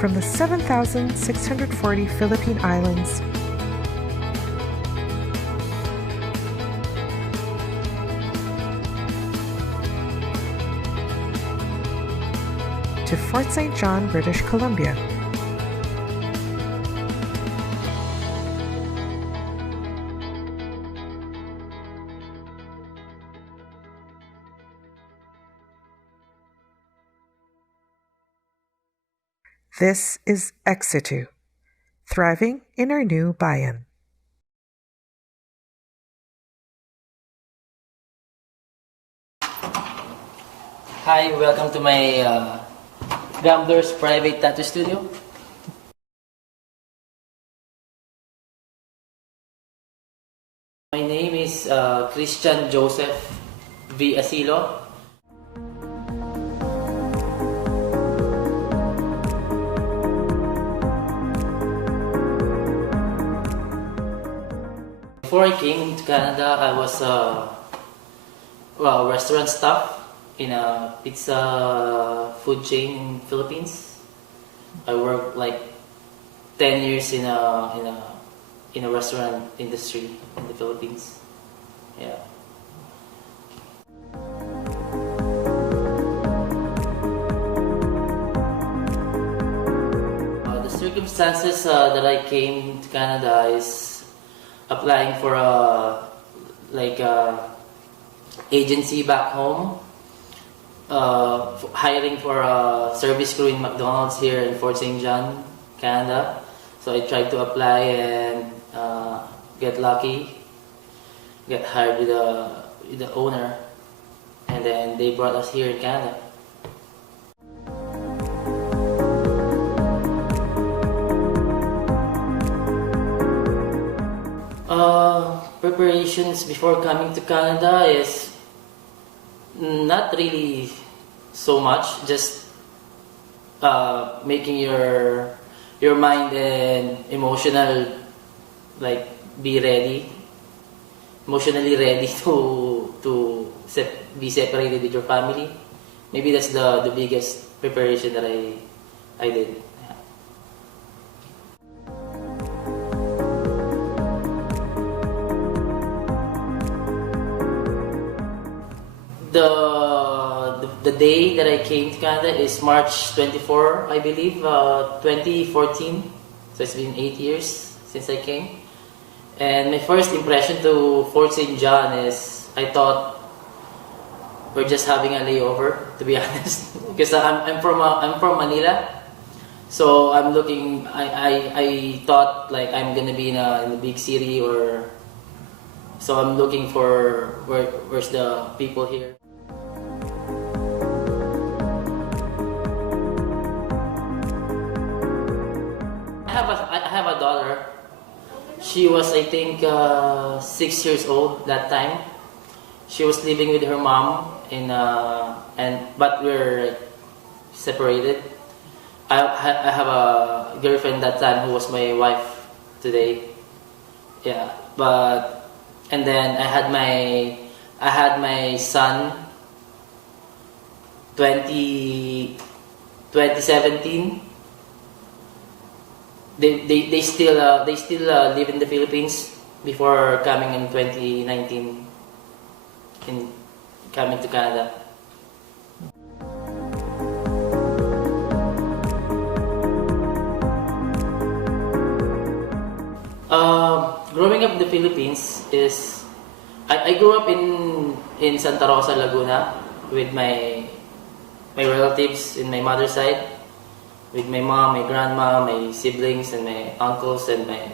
From the 7,640 Philippine Islands to Fort St. John, British Columbia. This is SITU, thriving in our new Bayan. Hi, welcome to my Gambler's private tattoo studio. My name is Christian Joseph V. Asilo. Before I came to Canada, I was restaurant staff in a pizza food chain in Philippines. I worked like 10 years in a restaurant industry in the Philippines. Yeah. The circumstances that I came to Canada is applying for a agency back home, hiring for a service crew in McDonald's here in Fort St. John, Canada. So I tried to apply and get lucky, get hired with the owner, and then they brought us here in Canada. Preparations before coming to Canada is not really so much, just making your mind and emotionally ready to be separated with your family. Maybe that's the biggest preparation that I did. The day that I came to Canada is March 24, I believe, 2014. So it's been 8 years since I came. And my first impression to Fort St. John is I thought we're just having a layover, to be honest, because I'm from Manila. So I'm looking. I thought like I'm gonna be in a big city, or so I'm looking for where's the people here. I have a daughter. She was, I think, 6 years old that time. She was living with her mom but we're separated. I have a girlfriend that time who was my wife today. Yeah, and then I had my son 2017. They still live in the Philippines before coming in 2019 coming to Canada. Growing up in the Philippines is I grew up in Santa Rosa, Laguna with my relatives in my mother's side, with my mom, my grandma, my siblings, and my uncles and my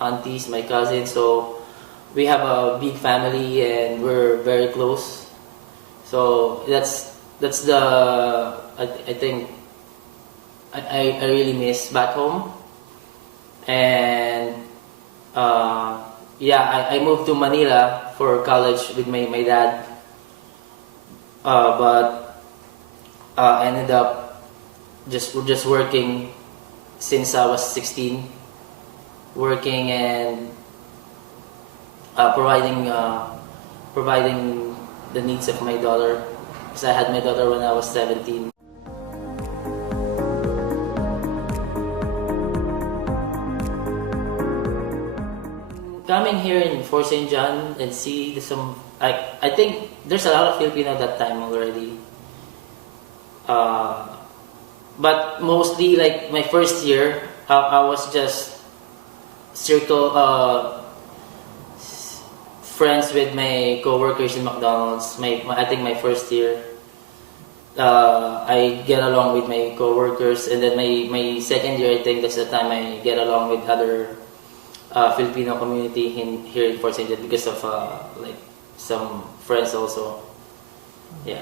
aunties, my cousins. So we have a big family and we're very close. So that's the I think I really miss back home. And I moved to Manila for college with my dad, but ended up just working since I was 16, working and providing the needs of my daughter, because I had my daughter when I was 17. Coming here in Fort St. John and see some, I think there's a lot of Filipino that time already. But mostly like my first year, I was just friends with my co-workers in McDonald's. I think my first year, I get along with my co-workers, and then my second year, I think that's the time I get along with other Filipino community here in Fort St. John because of like some friends also. Yeah.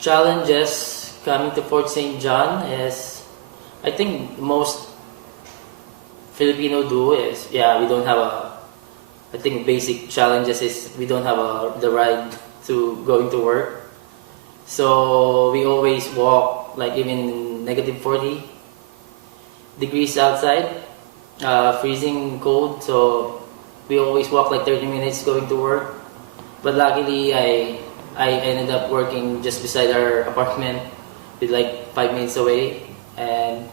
Challenges coming to Fort St. John is, I think most Filipino do is, yeah, we don't have I think basic challenges is we don't have the ride to going to work. So we always walk like even negative 40 degrees outside, freezing cold. So we always walk like 30 minutes going to work. But luckily I ended up working just beside our apartment, with like 5 minutes away. And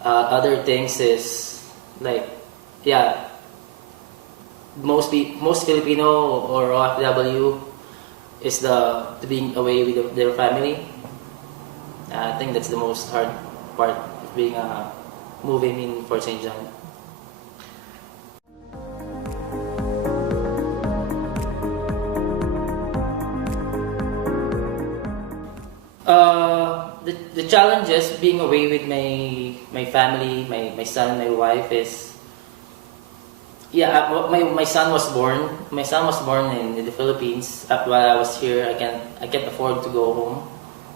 other things is like, yeah, most Filipino or OFW is the being away with their family. I think that's the most hard part of being moving in Fort St. John. The challenges being away with my family, my son, my wife is, yeah, my son was born. My son was born in the Philippines. While I was here, I can't afford to go home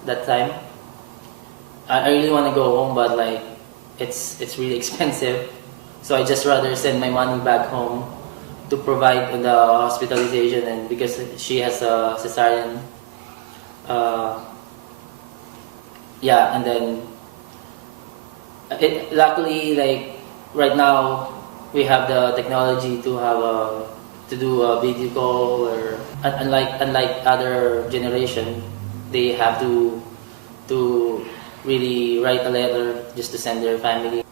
that time. I really want to go home, but like it's really expensive. So I just rather send my money back home to provide the hospitalization, and because she has a cesarean. Yeah, and then luckily, like right now, we have the technology to do a video call, or unlike other generation, they have to really write a letter just to send their family.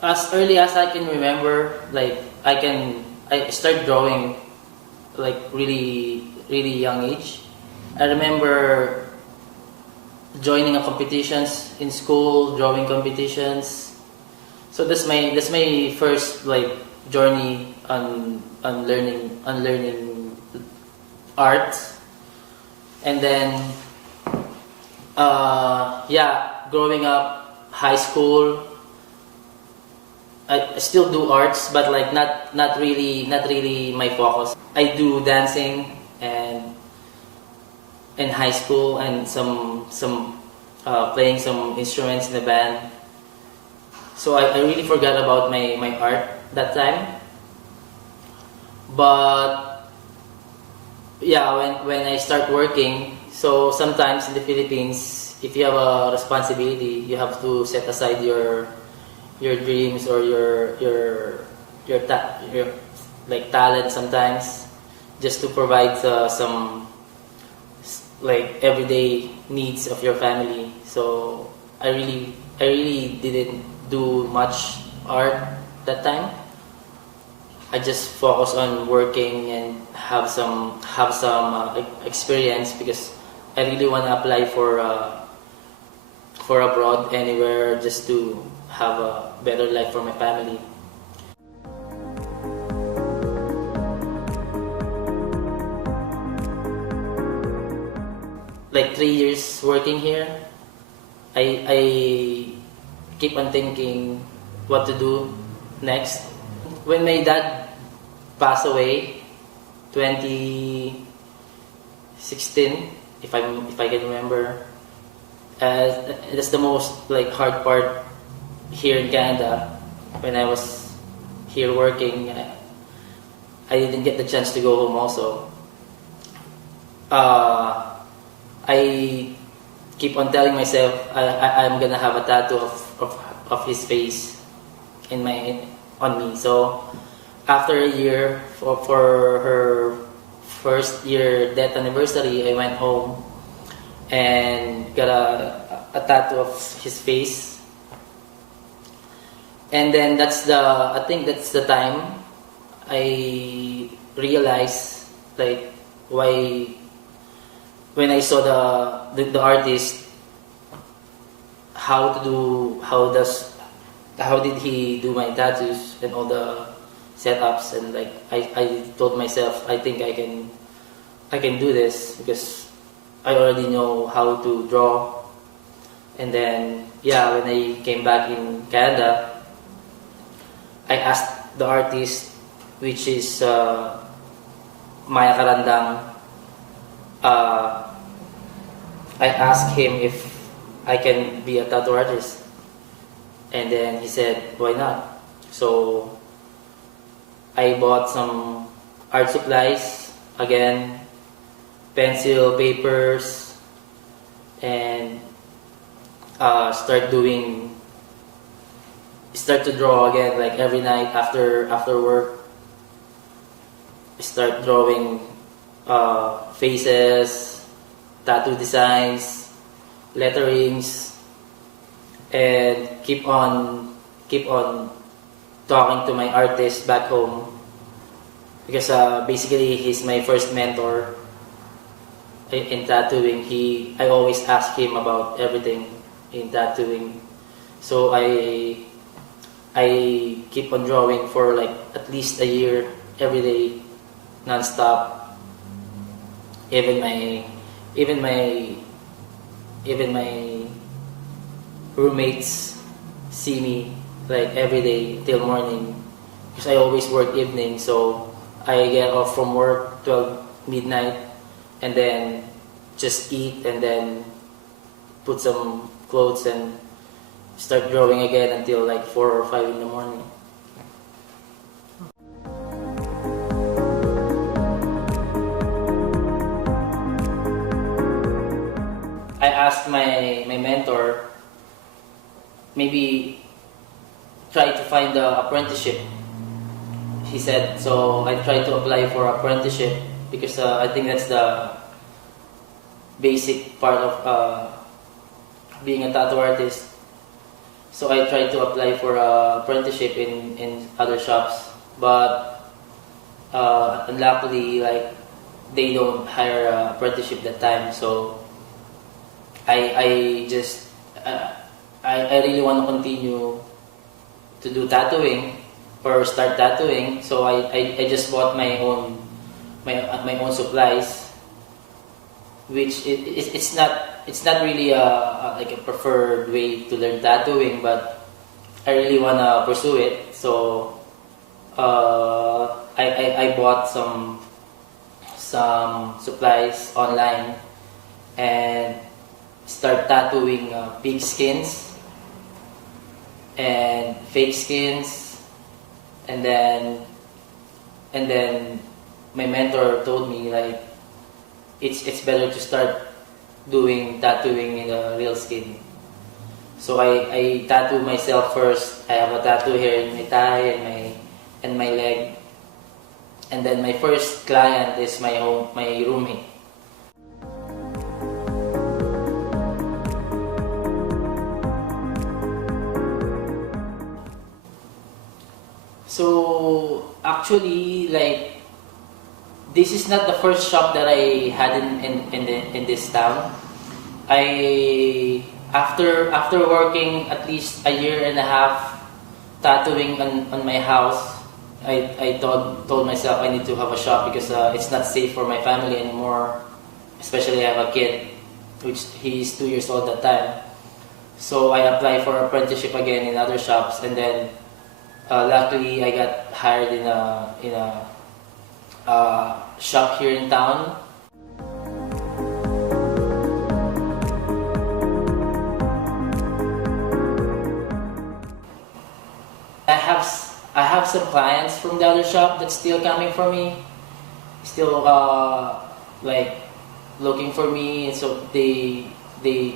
As early as I can remember, like I start drawing like really young age. I remember joining a competitions in school, drawing competitions. So that's my first like journey on learning art. And then yeah, growing up, high school, I still do arts, but like not really my focus. I do dancing and in high school, and some playing some instruments in the band. So I really forgot about my art that time. But yeah, when I start working, so sometimes in the Philippines, if you have a responsibility, you have to set aside your dreams or your like talent sometimes, just to provide some like everyday needs of your family. So I really didn't do much art that time. I just focus on working and have some experience, because I really want to apply for abroad, anywhere, just to have a better life for my family. Like 3 years working here, I keep on thinking what to do next. When my dad passed away, 2016, 16, if I can remember. That's the most like hard part here in Canada. When I was here working, I didn't get the chance to go home also. I keep on telling myself I'm gonna have a tattoo of his face on me. So after a year for her first year death anniversary, I went home and got a tattoo of his face. And then I think that's the time I realized like why, when I saw the artist, how did he do my tattoos and all the setups, and like I told myself I think I can do this because I already know how to draw. And then when I came back in Canada, I asked the artist, which is Maya Karandang. I asked him if I can be a tattoo artist, and then he said, "Why not?" So I bought some art supplies again, pencil, papers, and start to draw again. Like every night after work, start drawing faces, tattoo designs, letterings, and keep on talking to my artist back home, because basically he's my first mentor in tattooing. I always ask him about everything in tattooing. So I keep on drawing for like at least a year, every day, non-stop. Even my roommates see me like every day till morning, because I always work evening. So I get off from work 12 midnight, and then just eat, and then put some clothes and start drawing again until like 4 or 5 in the morning. I asked my mentor, maybe try to find the apprenticeship. He said, so I tried to apply for apprenticeship because I think that's the basic part of being a tattoo artist. So I tried to apply for apprenticeship in other shops, but unluckily, like, they don't hire apprenticeship that time. So I really want to continue to do tattooing or start tattooing. So I just bought my own supplies, which it's not really like a preferred way to learn tattooing, but I really wanna pursue it. So I bought some supplies online and start tattooing pig skins and fake skins, and then my mentor told me like it's better to start doing tattooing in a real skin. So I tattoo myself first. I have a tattoo here in my thigh and my leg, and then my first client is my roommate. So actually, like, this is not the first shop that I had in this town. After working at least a year and a half tattooing on my house, I told myself I need to have a shop because it's not safe for my family anymore. Especially I have a kid, which he's 2 years old at that time. So I applied for apprenticeship again in other shops, and then luckily I got hired in a shop here in town. I have some clients from the other shop that's still coming for me, still like looking for me, and so they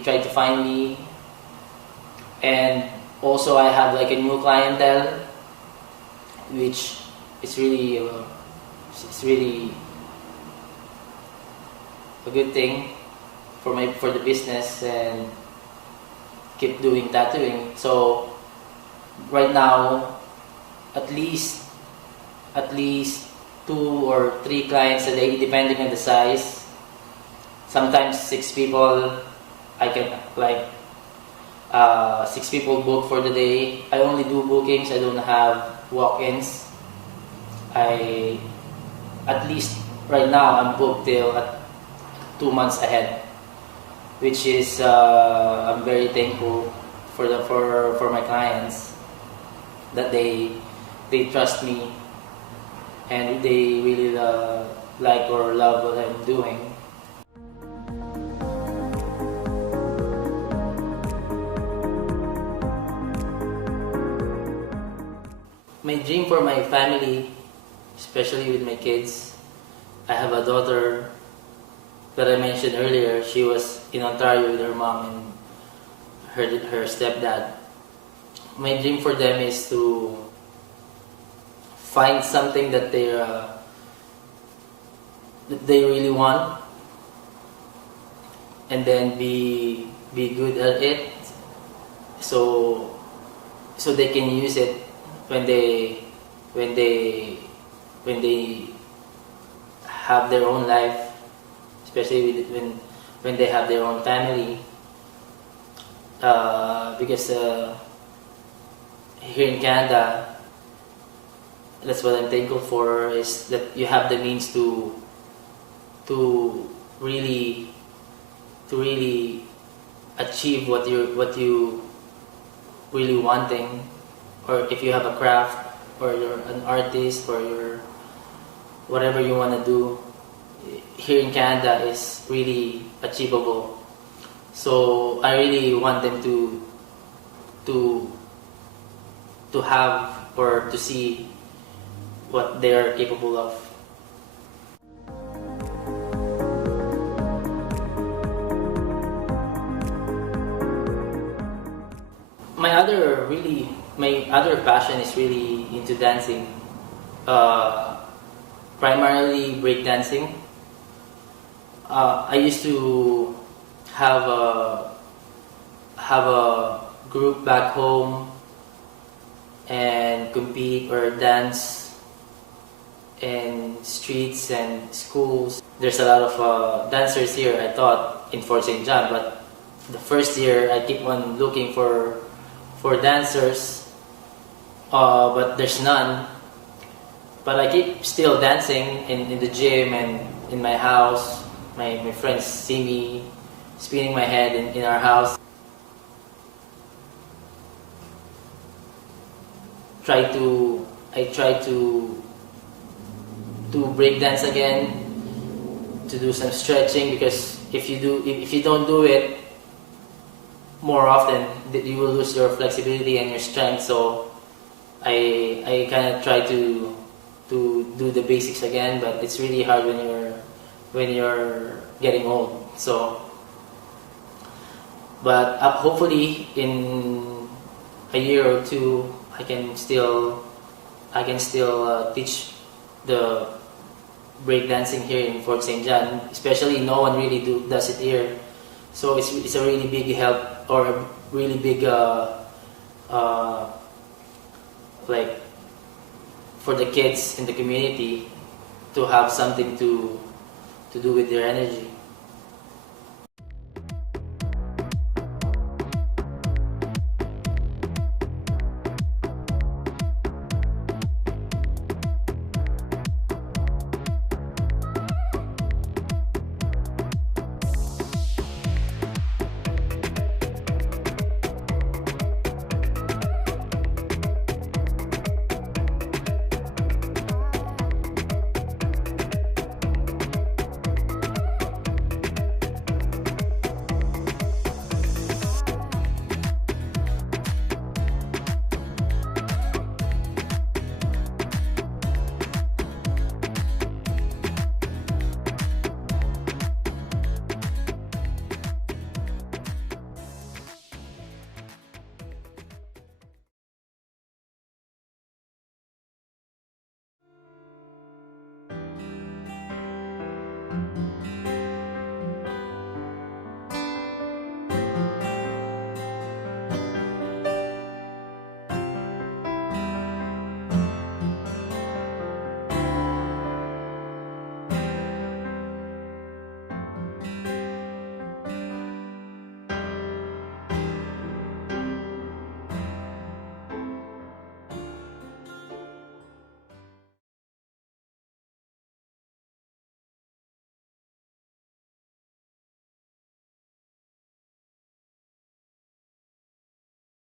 try to find me. And also I have like a new clientele, which is really it's really a good thing for the business, and keep doing tattooing. So right now, at least 2 or 3 clients a day, depending on the size. Sometimes 6 people. I can like 6 people book for the day. I only do bookings. I don't have walk-ins. I at least right now I'm booked till 2 months ahead, which is I'm very thankful for my clients that they trust me and they really like or love what I'm doing. My dream for my family, especially with my kids, I have a daughter that I mentioned earlier. She was in Ontario with her mom and her stepdad. My dream for them is to find something that they really want, and then be good at it, so they can use it when they have their own life, especially when they have their own family. Because here in Canada, that's what I'm thankful for, is that you have the means to really achieve what you really wanting, or if you have a craft, or you're an artist, or you're whatever you want to do, here in Canada is really achievable. So I really want them to have or to see what they are capable of. My other passion is really into dancing, primarily break dancing. I used to have a group back home and compete or dance in streets and schools. There's a lot of dancers here, I thought, in Fort St. John, but the first year I keep on looking for dancers, but there's none. But I keep still dancing in the gym and in my house. My friends see me spinning my head in our house. I try to break dance again, to do some stretching, because if you don't do it more often, you will lose your flexibility and your strength. So I kind of try to do the basics again, but it's really hard when you're getting old. So, but hopefully in a year or 2, I can still teach the breakdancing here in Fort St. John. Especially, no one really does it here, so it's a really big help, or a really big like for the kids in the community to have something to do with their energy.